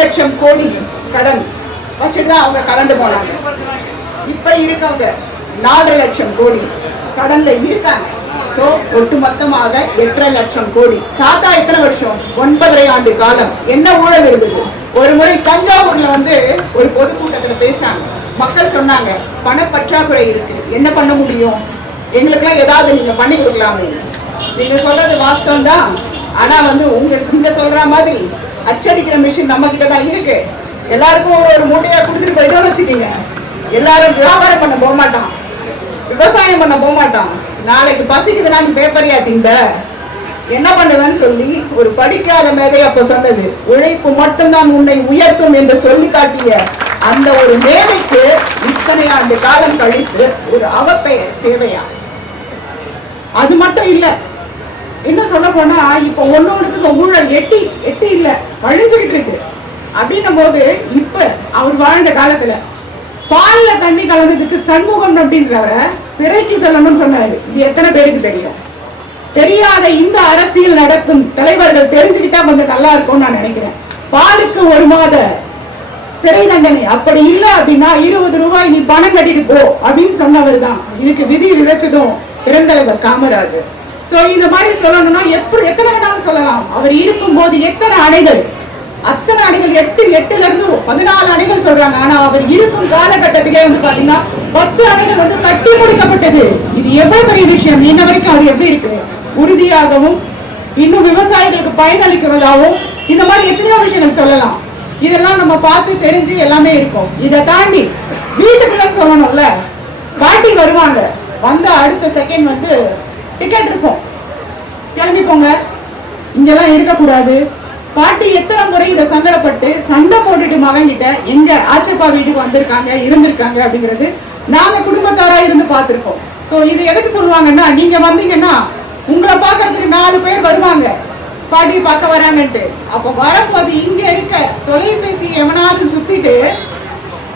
லட்சம் கோடி கடன் வச்சுட்டு தான் அவங்க கலந்து போனாங்க. இப்ப இருக்கவங்க 4.5 லட்சம் கோடி கடன்ல இருக்காங்க. சோ ஒட்டு மொத்தமாக 8.5 லட்சம் கோடி. தாத்தா எத்தனை வருஷம்? 9.5 ஆண்டு காலம். என்ன ஊழல் இருந்தது? ஒரு முறை தஞ்சாவூர்ல ஒரு பொதுக்கூட்டத்துல பேசாங்க. மக்கள் சொன்னாங்க, பணப்பற்றாக்குறை இருக்கு, என்ன பண்ண முடியும், எங்களுக்கெல்லாம் ஏதாவது நீங்க பண்ணி கொடுக்கலாமே. நீங்க சொல்றது வாஸ்தவம் தான். ஆனா உங்களுக்கு நீங்க சொல்ற மாதிரி அச்சடிக்கிற மிஷின் நம்ம கிட்ட தான் இருக்கு. எல்லாருக்கும் ஒரு மூட்டையா கொடுத்துட்டு போயிட்டோம்னு வச்சுக்கீங்க, எல்லாரும் வியாபாரம் பண்ண போக மாட்டான், விவசாயம் பண்ண போக மாட்டான். நாளைக்கு பசிக்குதுன்னா நீ பேப்பரையா திம்ப, என்ன பண்ணுவேன்னு சொல்லி ஒரு படிக்காத மேதை அப்ப சொன்னது, உழைப்பு மட்டும்தான் உன்னை உயர்த்தும் என்று சொல்லி காட்டிய அந்த ஒரு மேதைக்கு இத்தனை ஆண்டு காலம் கழித்து ஒரு அவப்பெயர் தேவையா? அது மட்டும் இல்ல, என்ன சொல்ல போனா இப்ப ஒன்னொன்னுக்கு ஊழல் எட்டி இல்ல வழிஞ்சுக்கிட்டு இருக்கு. அப்படின்னும் போது இப்ப அவர் வாழ்ந்த காலத்துல பால்ல தண்ணி கலந்ததுக்கு சண்முகம் அப்படின்றவரை சிறைக்கு தள்ளணும்னு சொன்னாரு. இது எத்தனை பேருக்கு தெரியும்? தெரியாத இந்த அரசியல் நடத்தும் தலைவர்கள் தெரிஞ்சுக்கிட்டா கொஞ்சம் நல்லா இருக்கும்னு நான் நினைக்கிறேன். பாலுக்கு 1 மாத சிறை தண்டனை, அப்படி இல்ல அப்படின்னா 20 ரூபாய் நீ பணம் கட்டிட்டு போ அப்படின்னு சொன்னவர் தான். இதுக்கு விதி விதைச்சதும் பெருந்தலைவர் காமராஜர். சோ இந்த மாதிரி சொல்லணும்னா எத்தனை வேணாலும் சொல்லலாம். அவர் இருக்கும் போது எத்தனை அணைகள், அத்தனை அணைகள் 8ல இருந்து 14 அணைகள் சொல்றாங்க. ஆனா அவர் இருக்கும் காலகட்டத்திலே பாத்தீங்கன்னா 10 அணைகள் கட்டி முடிக்கப்பட்டது. இது எவ்வளவு பெரிய விஷயம். இன்ன வரைக்கும் அது எப்படி இருக்கு, உறுதியாகவும் இன்னும் விவசாயிகளுக்கு பயனளிக்கிறதாகவும் இந்த மாதிரி எத்தனையோ விஷயங்கள் சொல்லலாம். இதெல்லாம் நம்ம பார்த்து தெரிஞ்சு எல்லாமே இருக்கும். இதை தாண்டி வீட்டுக்குள்ள சொல்லணும்ல, பாட்டி வருவாங்க, வந்த அடுத்த செகண்ட் டிக்கெட் இருக்கும், கிளம்பி போங்க, இங்கெல்லாம் இருக்கக்கூடாது. பாட்டி எத்தனை முறை இதை சங்கடப்பட்டு சண்டை போட்டுட்டு மகன்கிட்ட எங்க ஆச்சப்பா வீட்டுக்கு வந்திருக்காங்க இருந்திருக்காங்க அப்படிங்கிறது நாங்க குடும்பத்தாரா இருந்து பார்த்திருக்கோம். ஸோ இது எதுக்கு சொல்லுவாங்கன்னா, நீங்க வந்தீங்கன்னா உங்களை பார்க்கறதுக்கு 4 பேர் வருவாங்க, பாட்டி பார்க்க வராங்கன்ட்டு. அப்ப வரும்போது இங்க இருக்க தொலைபேசி எவனாவது சுத்திட்டு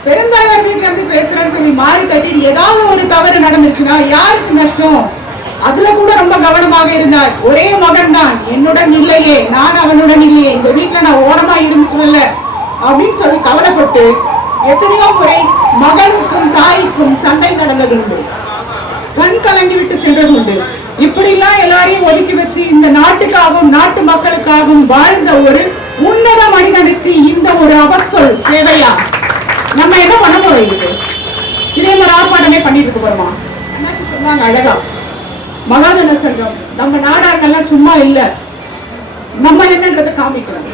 பெருந்தலைவர் வீட்டுல இருந்து பேசுறேன்னு சொல்லி மாறி தட்டிட்டு ஏதாவது ஒரு தவறு நடந்துச்சுன்னா யாருக்கு நஷ்டம்? அதுல கூட ரொம்ப கவனமாக இருந்தார். ஒரே மகன் தான், என்னுடன் இல்லையே, நான் அவனுடன் இல்லையே, இந்த வீட்டுல நான் ஓரமா இருந்துக்கல அப்படின்னு சொல்லி கவலைப்பட்டு எத்தனையோ முறை மகனுக்கும் தாய்க்கும் சண்டை நடந்தது உண்டு, கண் கலங்கி விட்டு சென்றது உண்டு. இப்படி எல்லாம் எல்லாரையும் ஒதுக்கி வச்சு இந்த நாட்டுக்காகவும் நாட்டு மக்களுக்காகவும் வாழ்ந்த ஒரு உன்னத மனிதனுக்கு இந்த ஒரு அவசொல் தேவையா? நம்ம என்ன பண்ண போறோம்? இதே மாதிரி ஆர்ப்பாட்டமே பண்ணிட்டு இருக்க போறோமா? சொன்னாங்க அழகா, மகாஜன சங்கம் நம்ம நாடாங்கெல்லாம் சும்மா இல்ல, நம்ம என்னன்றதை காமிக்கிறோம்.